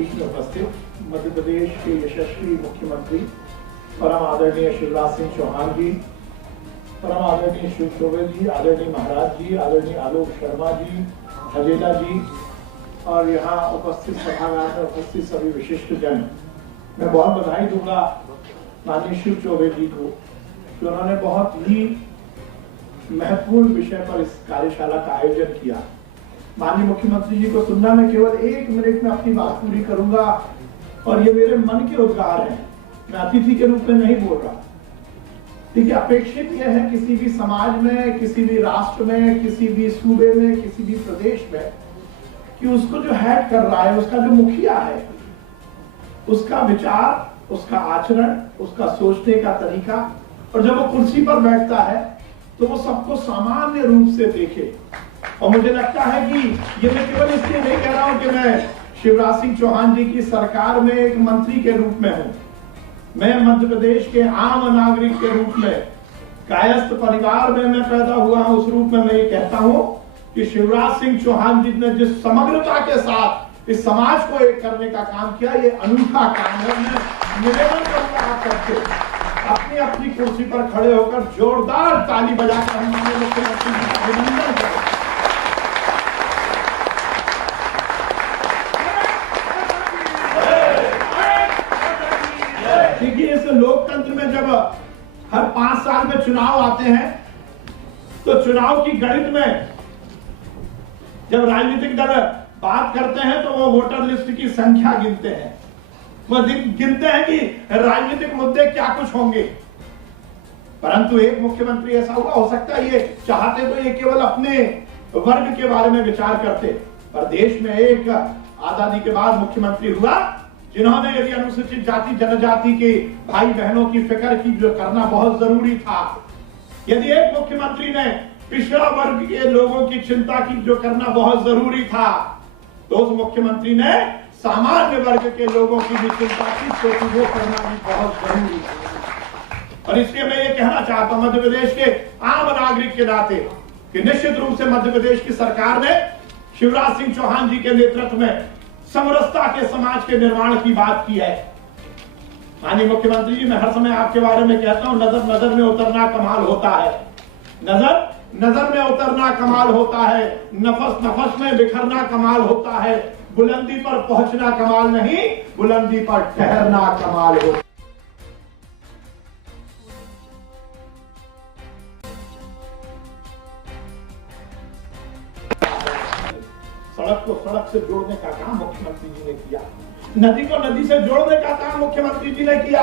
बीच में उपस्थित मध्य प्रदेश के यशस्वी मुख्यमंत्री परम आदरणीय शिवराज सिंह चौहान जी, परम आदरणीय शिव चौबे जी, आदरणीय महाराज जी, आदरणीय आलोक शर्मा जी, हजेला जी और यहाँ उपस्थित सभागार में उपस्थित सभी विशिष्ट जन, मैं बहुत बधाई दूंगा माननीय शिव चौबे जी को कि उन्होंने बहुत ही महत्वपूर्ण विषय पर इस कार्यशाला का आयोजन किया। माननीय मुख्यमंत्री जी को सुनना, मैं केवल 1 मिनट में अपनी बात पूरी करूंगा और ये मेरे मन के उद्गार हैं, मैं अतिथि के रूप में नहीं बोल रहा। देखिए, अपेक्षित यह है किसी भी समाज में, किसी भी राष्ट्र में, किसी भी सूबे में, किसी भी प्रदेश में कि उसको जो हेड कर रहा है, उसका जो मुखिया है, उसका विचार, उसका आचरण, उसका सोचने का तरीका, और जब वो कुर्सी पर बैठता है तो वो सबको सामान्य रूप से देखे। और मुझे लगता है कि ये मैं केवल इसलिए नहीं कह रहा हूं कि मैं शिवराज सिंह चौहान जी की सरकार में एक मंत्री के रूप में हूं, मैं मध्य प्रदेश के आम नागरिक के रूप में, कायस्थ परिवार में मैं पैदा हुआ हूं, उस रूप में मैं ये कहता हूं कि शिवराज सिंह चौहान जी ने जिस समग्रता के साथ इस समाज को एक करने का काम किया, ये अनूठा काम है। मैं निवेदन करूंगा आप सबसे अपनी अपनी कुर्सी पर खड़े होकर जोरदार ताली बजाकर हम माननीय मुख्यमंत्री जी का अभिनंदन करें। देखिए, इस लोकतंत्र में जब हर 5 साल में चुनाव आते हैं तो चुनाव की गणित में जब राजनीतिक दल बात करते हैं तो वो वोटर लिस्ट की संख्या गिनते हैं, वो गिनते हैं कि राजनीतिक मुद्दे क्या कुछ होंगे। परंतु एक मुख्यमंत्री ऐसा हुआ, हो सकता है ये चाहते तो ये केवल अपने वर्ग के बारे में विचार करते, पर देश में एक आजादी के बाद मुख्यमंत्री हुआ जिन्होंने यदि अनुसूचित जाति जनजाति के भाई बहनों की फिक्र की, जो करना बहुत जरूरी था, यदि एक मुख्यमंत्री ने पिछड़ा वर्ग के लोगों की चिंता की, जो करना बहुत जरूरी था, तो उस मुख्यमंत्री ने सामान्य वर्ग के लोगों की भी चिंता की, क्योंकि वो करना भी बहुत जरूरी है। और इसलिए मैं ये कहना चाहता हूं मध्य प्रदेश के आम नागरिक के नाते कि निश्चित रूप से मध्य प्रदेश की सरकार ने शिवराज सिंह चौहान जी के नेतृत्व में समरसता के समाज के निर्माण की बात की है। माननीय मुख्यमंत्री जी, मैं हर समय आपके बारे में कहता हूं, नजर नजर में उतरना कमाल होता है, नजर नजर में उतरना कमाल होता है, नफस नफस में बिखरना कमाल होता है, बुलंदी पर पहुंचना कमाल नहीं, बुलंदी पर ठहरना कमाल हो। सड़क को सड़क से जोड़ने का काम मुख्यमंत्री जी ने किया, नदी को नदी से जोड़ने का काम मुख्यमंत्री जी ने किया,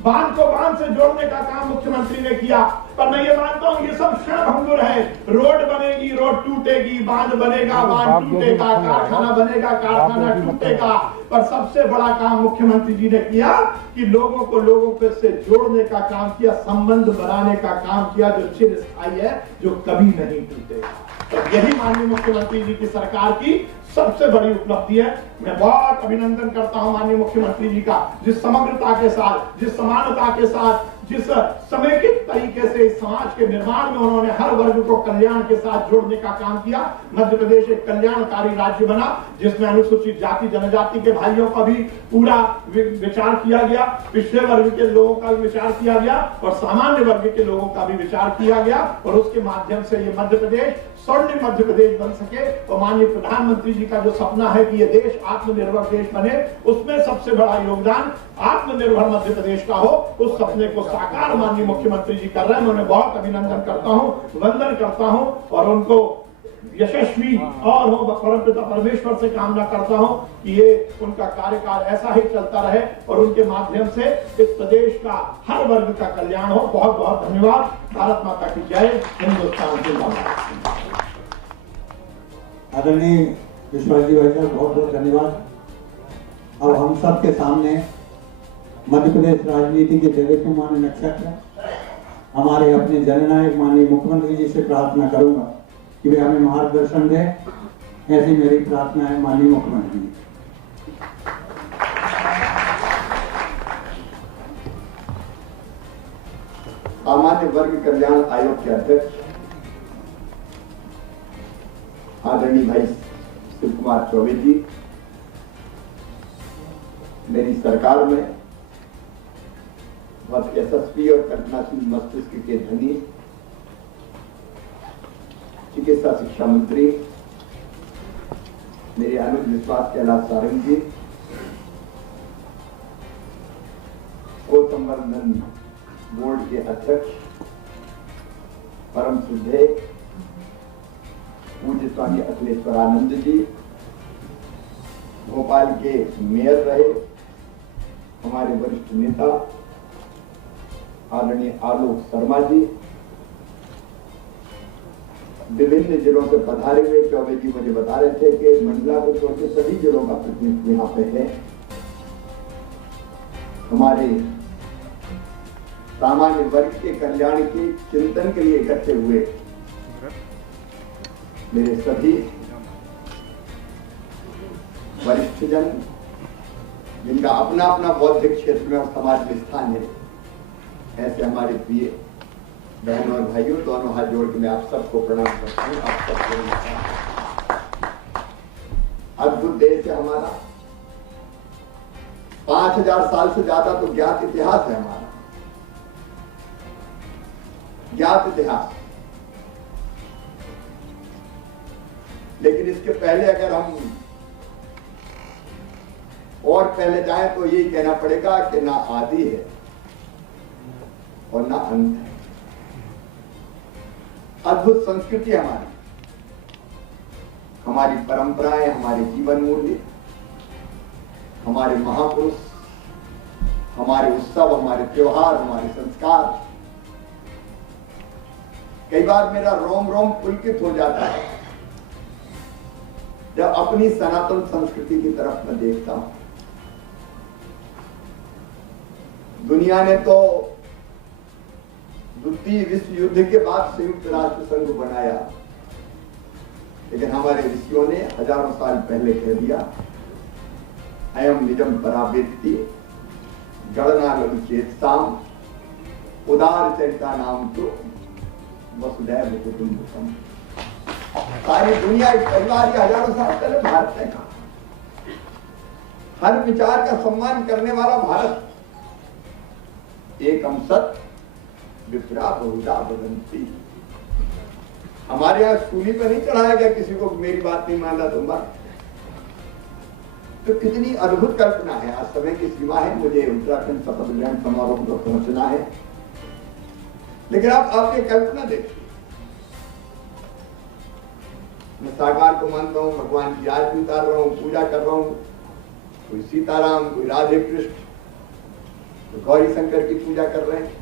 बांध को बांध से जोड़ने का काम मुख्यमंत्री ने किया। पर मैं ये मानता हूं ये सब क्षणभंगुर है। रोड बनेगी, रोड टूटेगी, बांध बनेगा, बांध टूटेगा, कारखाना बनेगा, कारखाना टूटेगा, पर सबसे बड़ा काम मुख्यमंत्री जी ने किया कि लोगों को लोगों पे से जोड़ने का काम किया, संबंध बनाने का काम किया, जो चिरस्थायी है, जो कभी नहीं टूटेगा। तो यही माननीय मुख्यमंत्री जी की सरकार की सबसे बड़ी उपलब्धि है। मैं बहुत अभिनंदन करता हूं माननीय मुख्यमंत्री जी का, जिस समग्रता के साथ, जिस समानता के साथ, जिस समेकित तरीके से इस समाज के निर्माण में उन्होंने हर वर्ग को कल्याण के साथ जोड़ने का काम किया। मध्य प्रदेश एक कल्याणकारी राज्य बना, जिसमें अनुसूचित जाति जनजाति के भाइयों का भी पूरा विचार किया गया, पिछड़े वर्ग के लोगों का भी विचार किया गया और सामान्य वर्ग के लोगों का भी विचार किया गया, और उसके माध्यम से ये मध्य प्रदेश स्वर्णिम मध्य प्रदेश बन सके। और माननीय प्रधानमंत्री जी का जो सपना है कि ये देश आत्मनिर्भर देश बने, उसमें सबसे बड़ा योगदान आत्मनिर्भर मध्य प्रदेश का हो, उस सपने को साकार माननीय मुख्यमंत्री जी कर रहे हैं। मैं उन्हें बहुत अभिनंदन करता हूं, वंदन करता हूं और उनको यशस्वी और हो परमपिता परमेश्वर से कामना करता हूं कि ये उनका कार्यकाल ऐसा ही चलता रहे और उनके माध्यम से इस प्रदेश का हर वर्ग का कल्याण हो। बहुत बहुत धन्यवाद। भारत माता की जय, हिंदुस्तान जिंदाबाद। आदरणीय विश्वास जी भाई साहब, बहुत बहुत धन्यवाद। अब हम सब के सामने मध्य प्रदेश राजनीति के जगतमान नक्षत्र हमारे अपने जननायक माननीय मुख्यमंत्री जी से प्रार्थना करूंगा कि वे हमें मार्गदर्शन दें। ऐसी मेरी प्रार्थना है माननीय मुख्यमंत्री जी। सामान्य वर्ग कल्याण आयोग के अध्यक्ष आदरणीय भाई शिव कुमार चौबे जी, मेरी सरकार में बहुत यशस्वी और कल्पनाशील मस्तिष्क के धनी चिकित्सा शिक्षा मंत्री मेरे अनुज विश्वास कैलाश सारंग जी को संवर्धन बोर्ड के अध्यक्ष परम श्रद्धेय पूज्य स्वामी अखिलेश्वरानंद जी, भोपाल के मेयर रहे हमारे वरिष्ठ नेता आदरणीय आलोक शर्मा जी, विभिन्न जिलों से पधारे हुए चौबे जी मुझे बता रहे थे कि मंडला को छोड़ के सभी जिलों का प्रतिनिधित्व यहाँ पे है। हमारे सामान्य वर्ग के कल्याण के चिंतन के लिए इकट्ठे हुए मेरे सभी वरिष्ठ जन, जिनका अपना अपना बौद्धिक क्षेत्र में और समाज में स्थान है, ऐसे हमारे प्रिय बहनों और भाइयों, दोनों हाथ जोड़ के मैं आप सबको प्रणाम करता हूँ। आप सबको अद्भुत देश है हमारा, 5000 साल से ज्यादा तो ज्ञात इतिहास है हमारा, ज्ञात इतिहास। लेकिन इसके पहले अगर हम और पहले जाएं तो यही कहना पड़ेगा कि ना आदि है और ना अंत है। अद्भुत संस्कृति हमारी, हमारी परंपराएं, हमारे जीवन मूल्य, हमारे महापुरुष, हमारे उत्सव, हमारे त्योहार, हमारे संस्कार। कई बार मेरा रोम रोम पुलकित हो जाता है जब अपनी सनातन संस्कृति की तरफ मैं देखता हूं। दुनिया ने तो द्वितीय विश्व युद्ध के बाद संयुक्त राष्ट्र संघ बनाया, लेकिन हमारे ऋषियों ने हजारों साल पहले कह दिया, अयम निजम परावेत्ति गणना लघु चेतसाम उदार चरिता नाम तो वसुधैव कुटुंबकम। सारी दुनिया एक परिवार के हजारों साल पहले भारत ने कहा। हर विचार का सम्मान करने वाला भारत। एकम सत विप्रा बहुधा वदंती। हमारे यहाँ सूली पर नहीं चढ़ाया गया किसी को मेरी बात नहीं मानना तो मर। तो कितनी अद्भुत कल्पना है। आज समय की सीमा है, मुझे उत्तराखंड शपथ ग्रहण समारोह पर पहुंचना है, लेकिन आप ये कल्पना देखिए, मैं साकार को मानता हूं, भगवान की आरती उतार रहा हूं, पूजा कर रहा हूं, कोई सीताराम, कोई राधे कृष्ण, तो गौरी शंकर की पूजा कर रहे हैं,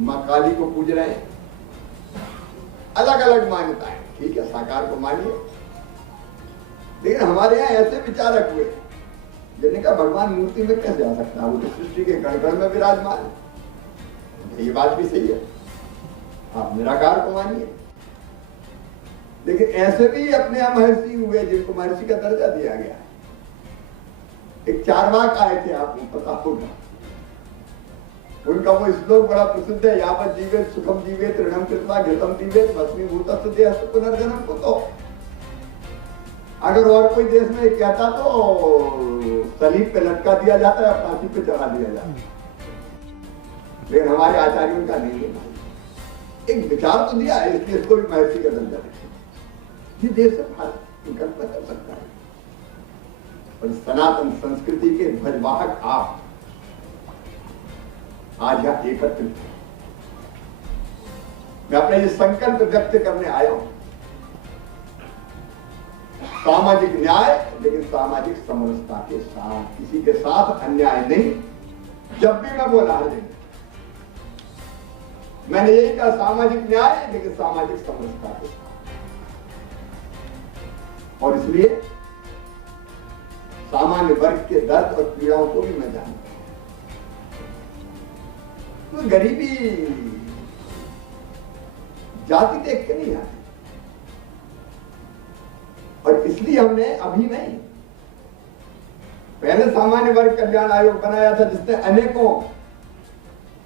मां काली को पूज रहे हैं, अलग अलग मान्यताएं। ठीक है, साकार को मानिए, लेकिन हमारे यहाँ ऐसे विचारक हुए जिन्होंने कहा भगवान मूर्ति में कैसे जा सकता है, वो तो सृष्टि के कण कण में विराजमान है। ये बात भी सही है, आप निराकार को मानिए। लेकिन ऐसे भी अपने यहाँ महर्षि हुए जिनको महर्षि का दर्जा दिया गया। एक चारवाक आए थे, आपको पता होगा, उनका वो श्लोक बड़ा प्रसिद्ध है, यावत जीवेत सुखम जीवेत ऋणम कृत्वा घृतम पीवेत भस्मीभूतस्य देहस्य पुनर्जन्म कुतो। अगर और कोई देश में कहता तो सलीब पे लटका दिया जाता है, फांसी पे चढ़ा दिया जाता है, लेकिन हमारे आचार्यों का नहीं है। एक विचार तो दिया है, इसलिए इसको भी महर्षि का दर्जा देते। ये देश से भारत कल्पना कर सकता है। और सनातन संस्कृति के ध्वजवाहक आप आज यहाँ एकत्रित हैं। मैं अपने ये संकल्प व्यक्त करने आया हूं, सामाजिक न्याय, लेकिन सामाजिक समरसता के साथ, किसी के साथ अन्याय नहीं। जब भी मैं बोला हर दिन मैंने यही कहा, सामाजिक न्याय लेकिन सामाजिक समरसता के साथ। और इसलिए सामान्य वर्ग के दर्द और पीड़ाओं को भी मैं जानता हूं। तो गरीबी जाति देख के नहीं आती, और इसलिए हमने अभी नहीं, पहले सामान्य वर्ग कल्याण आयोग बनाया था, जिसने अनेकों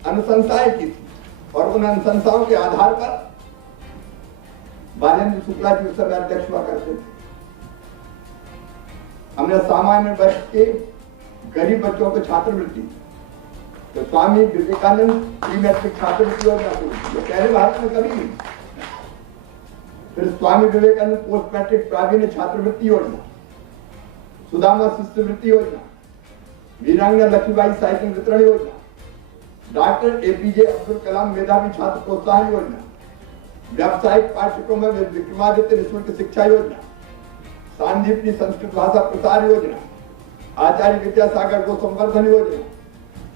अनुशंसाएं की थी, और उन अनुशंसाओं के आधार पर बालेंद्र शुक्ला जी उस समय अध्यक्ष हुआ करते थे। हमने सामान्य वर्ग के गरीब बच्चों को छात्रवृत्ति, तो स्वामी विवेकानंद प्री मैट्रिक छात्रवृत्ति योजना शुरू, जो पहले भारत में कभी नहीं। फिर स्वामी विवेकानंद पोस्ट मैट्रिक प्रावीण्य छात्रवृत्ति योजना, सुदामा शिष्यवृत्ति योजना, वीरांगना लक्ष्मीबाई साइकिल वितरण योजना, डॉक्टर एपीजे अब्दुल कलाम मेधावी छात्र प्रोत्साहन योजना, व्यावसायिक पाठ्यक्रम में विक्रमादित्य निःशुल्क शिक्षा योजना, सांदीपनी संस्कृत भाषा प्रसार योजना, आचार्य विद्यासागर गो संवर्धन योजना,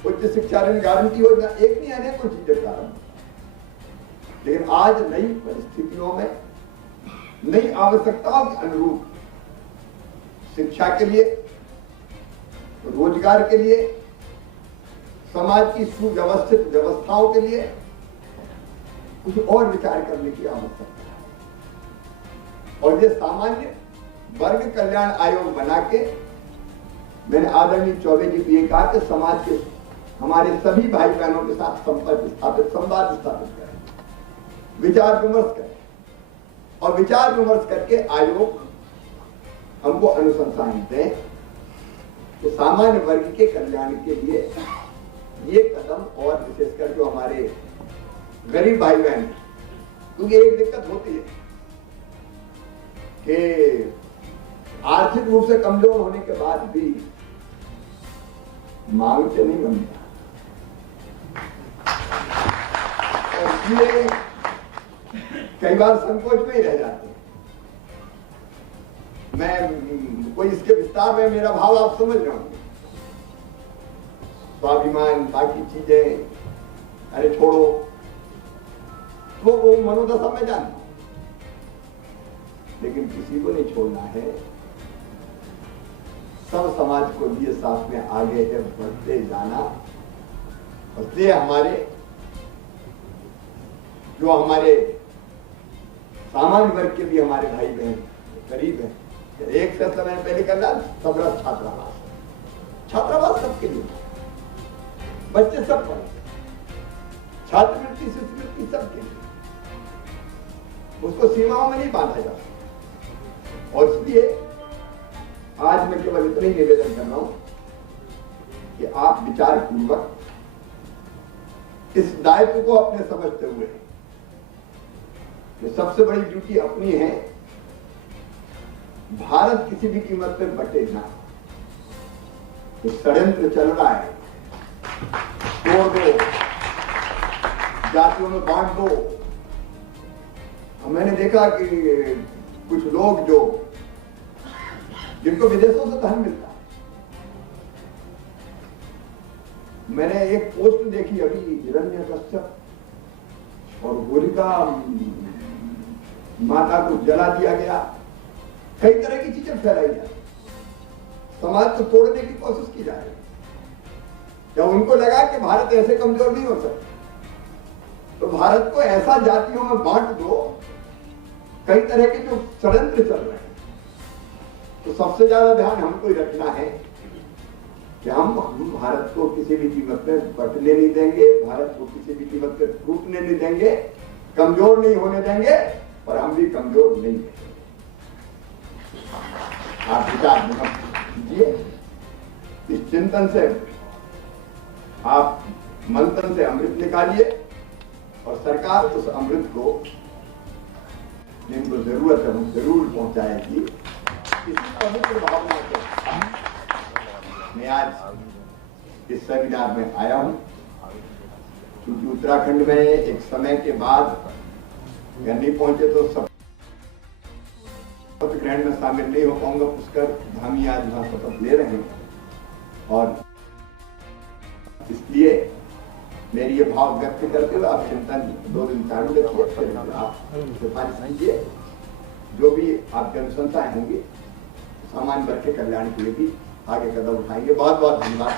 उच्च शिक्षा ऋण गारंटी योजना, एक नहीं अनेकों चीजें प्रारंभ। लेकिन आज नई परिस्थितियों में नई आवश्यकताओं के अनुरूप शिक्षा के लिए, रोजगार के लिए, समाज की सुव्यवस्थित व्यवस्थाओं के लिए कुछ और विचार करने की आवश्यकता है। और ये सामान्य वर्ग कल्याण आयोग बना के मैंने आदरणीय चौबे जी को ये कहा कि समाज के हमारे सभी भाई बहनों के साथ संपर्क स्थापित, संवाद स्थापित करें, विचार विमर्श करें, और विचार विमर्श करके आयोग हमको अनुशंसाएं दें कि सामान्य वर्ग के कल्याण के लिए ये कदम, और विशेषकर जो हमारे गरीब भाई बहन, क्योंकि एक दिक्कत होती है कि आर्थिक रूप से कमजोर होने के बाद भी मांग से नहीं बनता, और इसलिए कई बार संकोच में ही रह जाते हैं। मैं कोई इसके विस्तार में मेरा भाव आप समझ रहे होंगे, स्वाभिमान बाकी चीजें अरे छोड़ो, तो वो मनोदशा में जानता हूं, लेकिन किसी को नहीं छोड़ना है। सब समाज को लिए साथ में आगे है बढ़ते जाना। इसलिए हमारे जो हमारे सामान्य वर्ग के भी हमारे भाई बहन गरीब हैं, एक फैसला मैंने पहले कर लिया, सबरस छात्रावास सबके लिए, बच्चे सब पढ़े, छात्रवृत्ति शिष्यवृत्ति सबके लिए, उसको सीमाओं में नहीं बांधा जा सकता। और इसलिए आज मैं केवल इतना ही निवेदन कर रहा हूं कि आप विचार पूर्वक इस दायित्व को अपने समझते हुए, कि सबसे बड़ी ड्यूटी अपनी है, भारत किसी भी कीमत पर बटे ना। तो षड्यंत्र चल रहा है, तोड़ दो, जातियों में बांट दो। मैंने देखा कि कुछ लोग जो जिनको विदेशों से धन मिलता है, मैंने एक पोस्ट देखी अभी, हिरण्यकश्यप और होलिका माता को जला दिया गया, कई तरह की चीजें फैलाई जा रही, समाज को तोड़ने की कोशिश की जा रही है। जब उनको लगा कि भारत ऐसे कमजोर नहीं हो सकता, तो भारत को ऐसा जातियों में बांट दो, कई तरह के जो षड्यंत्र चल रहे हैं। तो सबसे ज्यादा ध्यान हमको ही रखना है कि हम भारत को किसी भी कीमत पे बटने नहीं देंगे, भारत को किसी भी कीमत पे टूटने नहीं देंगे, कमजोर नहीं होने देंगे, और हम भी कमजोर नहीं हैं। आप विचार कीजिए, इस चिंतन से आप मंथन से अमृत निकालिए, और सरकार उस अमृत को जिनको जरूरत है वो जरूर पहुंचाएगी। इसी पवित्र भावना से मैं आज इस सेमिनार में आया हूं, क्योंकि उत्तराखंड में एक समय के बाद अगर नहीं पहुंचे तो शपथ ग्रहण में शामिल नहीं हो पाऊंगा। पुष्कर धामी आज वहां शपथ ले रहे हैं, और इसलिए मेरी ये भाव व्यक्त करते हुए आप चिंतन 2 दिन चालू रखिए, फिर आप सिफारिश कीजिए, जो भी आपकी अनुशंसाएं होंगी सामान्य वर्ग के कल्याण के लिए भी आगे कदम उठाएंगे। बहुत बहुत धन्यवाद।